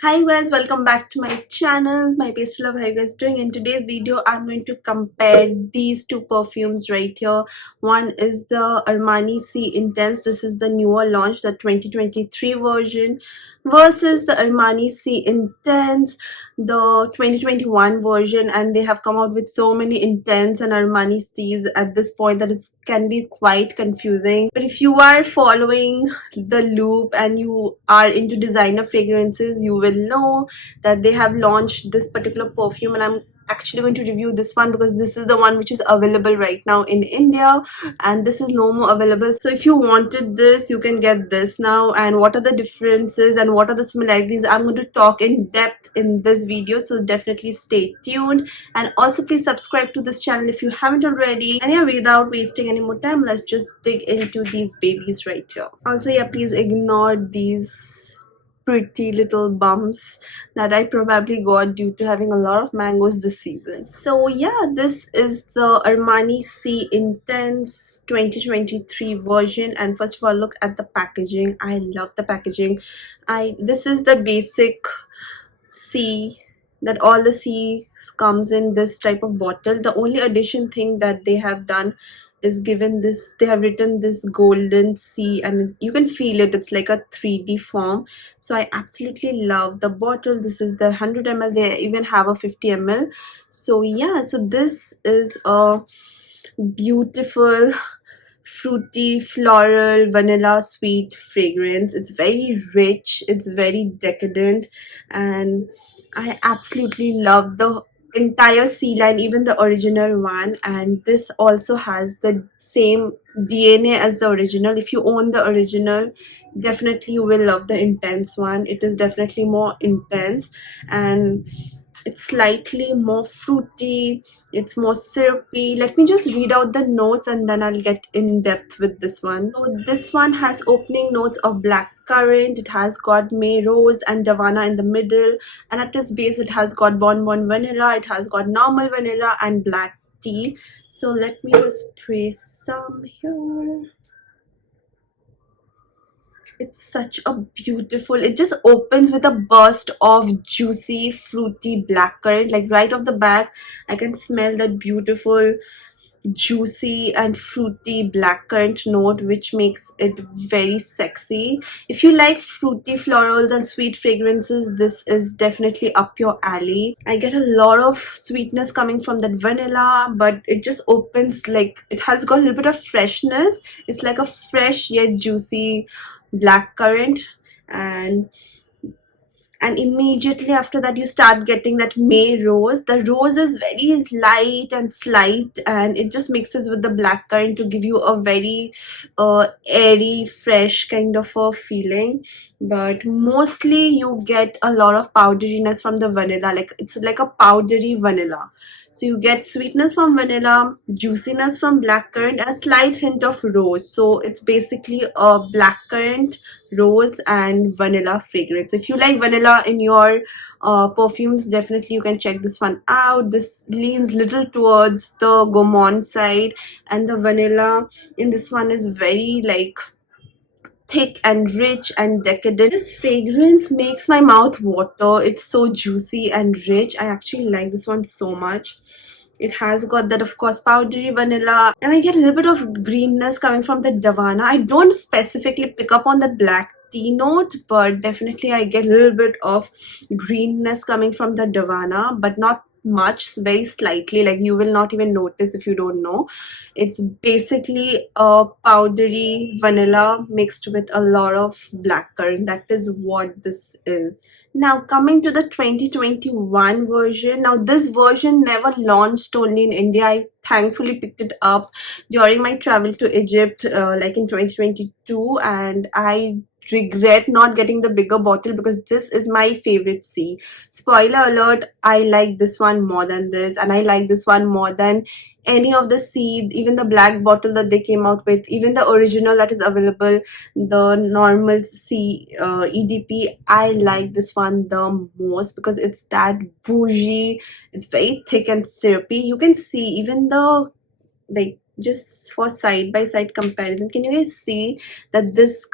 Hi guys, welcome back to my channel, my pastel love. How you guys doing? In today's video I'm going to compare these two perfumes right here. One is the Armani C Intense. This is the newer launch, the 2023 version, versus the Armani C Intense, the 2021 version. And they have come out with so many Intense and Armani C's at this point that it can be quite confusing. But if you are following the loop and you are into designer fragrances, you will know that they have launched this particular perfume, and I'm actually going to review this one because this is the one which is available right now in India, and this is no more available. So if you wanted this, you can get this now. And what are the differences and what are the similarities, I'm going to talk in depth in this video, so definitely stay tuned. And also please subscribe to this channel if you haven't already. And yeah, without wasting any more time, let's just dig into these babies right here. Also, yeah, please ignore these pretty little bumps that I probably got due to having a lot of mangoes this season. So yeah, this is the Armani C Intense 2023 version. And first of all, look at the packaging. I love the packaging. This is the basic C that all the C comes in this type of bottle. The only addition thing that they have done is given this, they have written this golden C, and you can feel it, it's like a 3D form. So I absolutely love the bottle. This is the 100 ml, they even have a 50 ml. So yeah, so this is a beautiful fruity, floral, vanilla, sweet fragrance. It's very rich, it's very decadent, and I absolutely love the entire C line, even the original one. And this also has the same DNA as the original. If you own the original, definitely you will love the Intense one. It is definitely more intense, and it's slightly more fruity, it's more syrupy. Let me just read out the notes and then I'll get in depth with this one. So this one has opening notes of black currant, it has got May Rose and Davana in the middle, and at its base it has got Bonbon Vanilla, it has got normal vanilla and black tea. So let me just spray some here. It's such a beautiful, it just opens with a burst of juicy fruity blackcurrant. Like right off the back I can smell that beautiful juicy and fruity blackcurrant note, which makes it very sexy. If you like fruity florals and sweet fragrances, this is definitely up your alley. I get a lot of sweetness coming from that vanilla, but it just opens, like it has got a little bit of freshness. It's like a fresh yet juicy blackcurrant, and immediately after that you start getting that May Rose. The rose is very light and slight, and it just mixes with the blackcurrant to give you a very airy, fresh kind of a feeling. But mostly you get a lot of powderiness from the vanilla, like it's like a powdery vanilla. So you get sweetness from vanilla, juiciness from blackcurrant, and a slight hint of rose. So it's basically a blackcurrant, rose and vanilla fragrance. If you like vanilla in your perfumes, definitely you can check this one out. This leans little towards the gourmand side, and the vanilla in this one is very like thick and rich and decadent. This fragrance makes my mouth water. It's so juicy and rich. I actually like this one so much. It has got that, of course, powdery vanilla, and I get a little bit of greenness coming from the Davana. I don't specifically pick up on that black tea note, but definitely I get a little bit of greenness coming from the Davana, but not much, very slightly. Like you will not even notice if you don't know. It's basically a powdery vanilla mixed with a lot of blackcurrant. That is what this is. Now coming to the 2021 version. Now this version never launched only in India. I thankfully picked it up during my travel to Egypt like in 2022, and I regret not getting the bigger bottle because this is my favorite C. Spoiler alert, I like this one more than this, and I like this one more than any of the seed, even the black bottle that they came out with, even the original that is available, the normal C EDP. I like this one the most because it's that bougie, it's very thick and syrupy. You can see even the like just for side by side comparison, can you guys see that this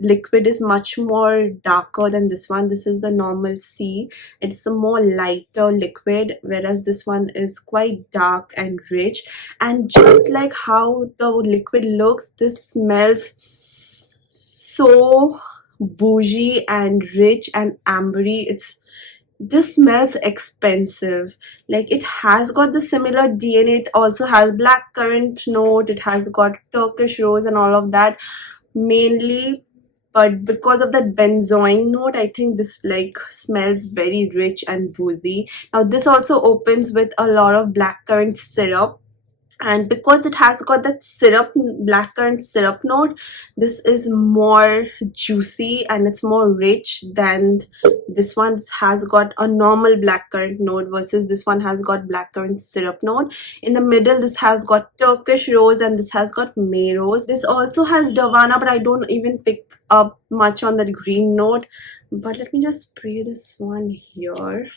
liquid is much more darker than this one? This is the normal C. It's a more lighter liquid, whereas this one is quite dark and rich. And just like how the liquid looks, this smells so bougie and rich and ambery. This smells expensive. Like, it has got the similar DNA. It also has black currant note, it has got Turkish rose and all of that mainly, but because of that benzoin note, I think this like smells very rich and boozy. Now this also opens with a lot of blackcurrant syrup, and because it has got that syrup, blackcurrant syrup note, this is more juicy and it's more rich than this one. This has got a normal blackcurrant note versus this one has got blackcurrant syrup note. In the middle, this has got Turkish rose and this has got May rose. This also has Davana, but I don't even pick up much on that green note. But let me just spray this one here.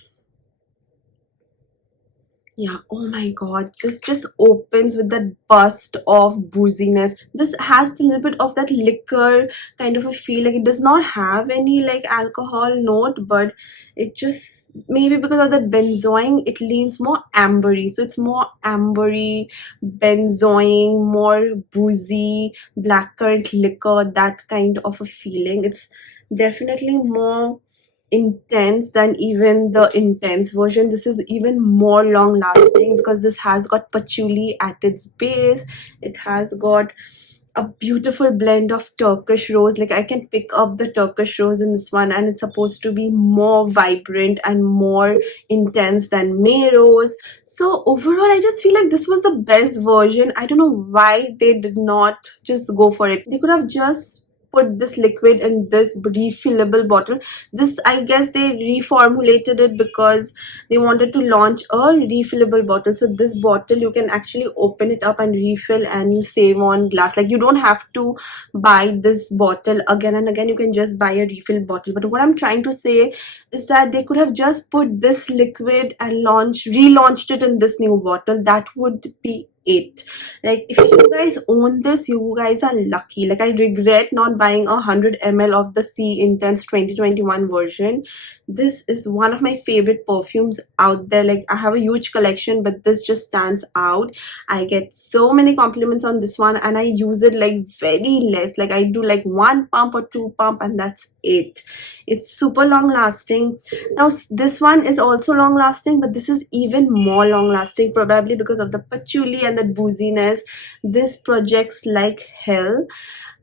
Yeah, oh my god, this just opens with that burst of booziness. This has a little bit of that liquor kind of a feel. Like, it does not have any like alcohol note, but it just, maybe because of the benzoin, it leans more ambery. So it's more ambery, benzoin, more boozy, blackcurrant liquor, that kind of a feeling. It's definitely more intense than even the intense version. This is even more long lasting because this has got patchouli at its base. It has got a beautiful blend of Turkish rose. Like, I can pick up the Turkish rose in this one, and it's supposed to be more vibrant and more intense than May rose. So overall, I just feel like this was the best version. I don't know why they did not just go for it. They could have just put this liquid in this refillable bottle. This, I guess they reformulated it because they wanted to launch a refillable bottle. So this bottle, you can actually open it up and refill, and you save on glass. Like, you don't have to buy this bottle again and again. You can just buy a refill bottle. But what I'm trying to say is that they could have just put this liquid and relaunched it in this new bottle. That would be it. Like, if you guys own this, you guys are lucky. Like, I regret not buying 100 ml of the C Intense 2021 version. This is one of my favorite perfumes out there. Like, I have a huge collection, but this just stands out. I get so many compliments on this one, and I use it like very less. Like, I do like 1 pump or 2 pump, and that's it. It's super long lasting. Now this one is also long lasting, but this is even more long lasting, probably because of the patchouli and that booziness. This projects like hell.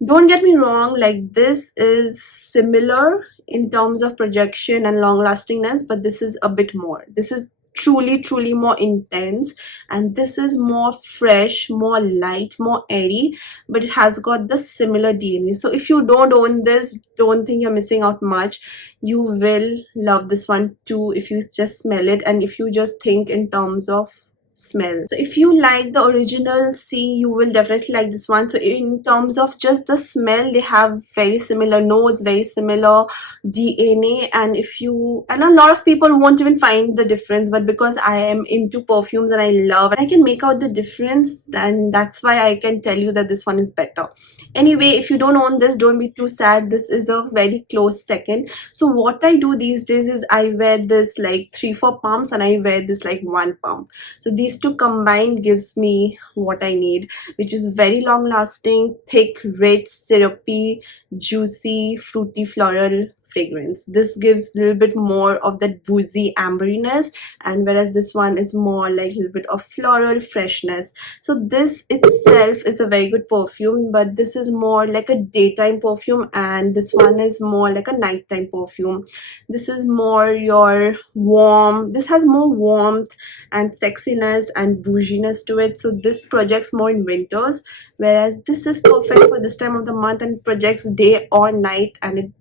Don't get me wrong, like, this is similar in terms of projection and long lastingness, but this is a bit more. This is truly more intense, and this is more fresh, more light, more airy, but it has got the similar DNA. So if you don't own this, don't think you're missing out much. You will love this one too if you just smell it, and if you just think in terms of smell. So if you like the original C, you will definitely like this one. So in terms of just the smell, they have very similar notes, very similar DNA, and a lot of people won't even find the difference, but because I am into perfumes and I can make out the difference, then that's why I can tell you that this one is better. Anyway, if you don't own this, don't be too sad. This is a very close second. So what I do these days is I wear this like 3-4 pumps, and I wear this like 1 pump. So these two combined gives me what I need, which is very long lasting, thick, rich, syrupy, juicy, fruity, floral fragrance. This gives a little bit more of that boozy amberiness, and whereas this one is more like a little bit of floral freshness. So this itself is a very good perfume, but this is more like a daytime perfume, and this one is more like a nighttime perfume. This is more your warm, this has more warmth and sexiness and bouginess to it. So this projects more in winters, whereas this is perfect for this time of the month and projects day or night, and it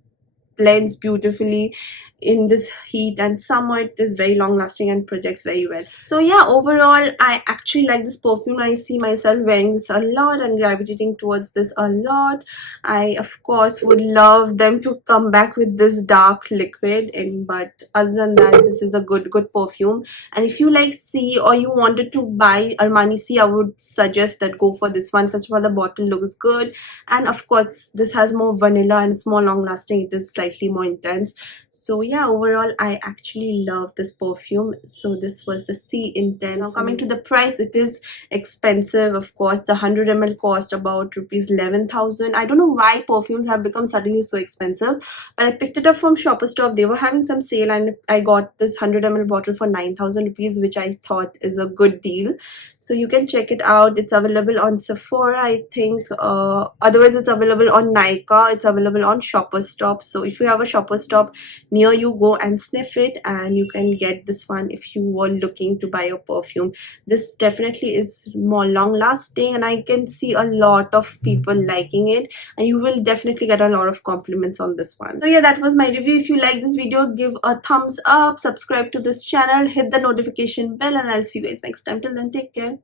blends beautifully in this heat and summer. It is very long lasting and projects very well. So yeah, overall I actually like this perfume. I see myself wearing this a lot and gravitating towards this a lot. I of course would love them to come back with this dark liquid, and but other than that, this is a good perfume. And if you like C or you wanted to buy Armani C, I would suggest that go for this one. First of all, the bottle looks good, and of course this has more vanilla and it's more long lasting. It is slightly more intense. So yeah, overall I actually love this perfume. So this was the C Intense. Now coming to the price, it is expensive. Of course, the 100 ml cost about rupees 11,000. I don't know why perfumes have become suddenly so expensive, but I picked it up from Shoppers Stop. They were having some sale and I got this 100 ml bottle for 9,000 rupees, which I thought is a good deal. So you can check it out. It's available on Sephora, I think. Otherwise it's available on Nykaa. It's available on Shoppers Stop. So if you have a Shoppers Stop near you, go and sniff it and you can get this one if you were looking to buy a perfume. This definitely is more long lasting and I can see a lot of people liking it, and you will definitely get a lot of compliments on this one. So yeah, that was my review. If you like this video, give a thumbs up, subscribe to this channel, hit the notification bell, and I'll see you guys next time. Till then, take care.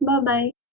Bye bye.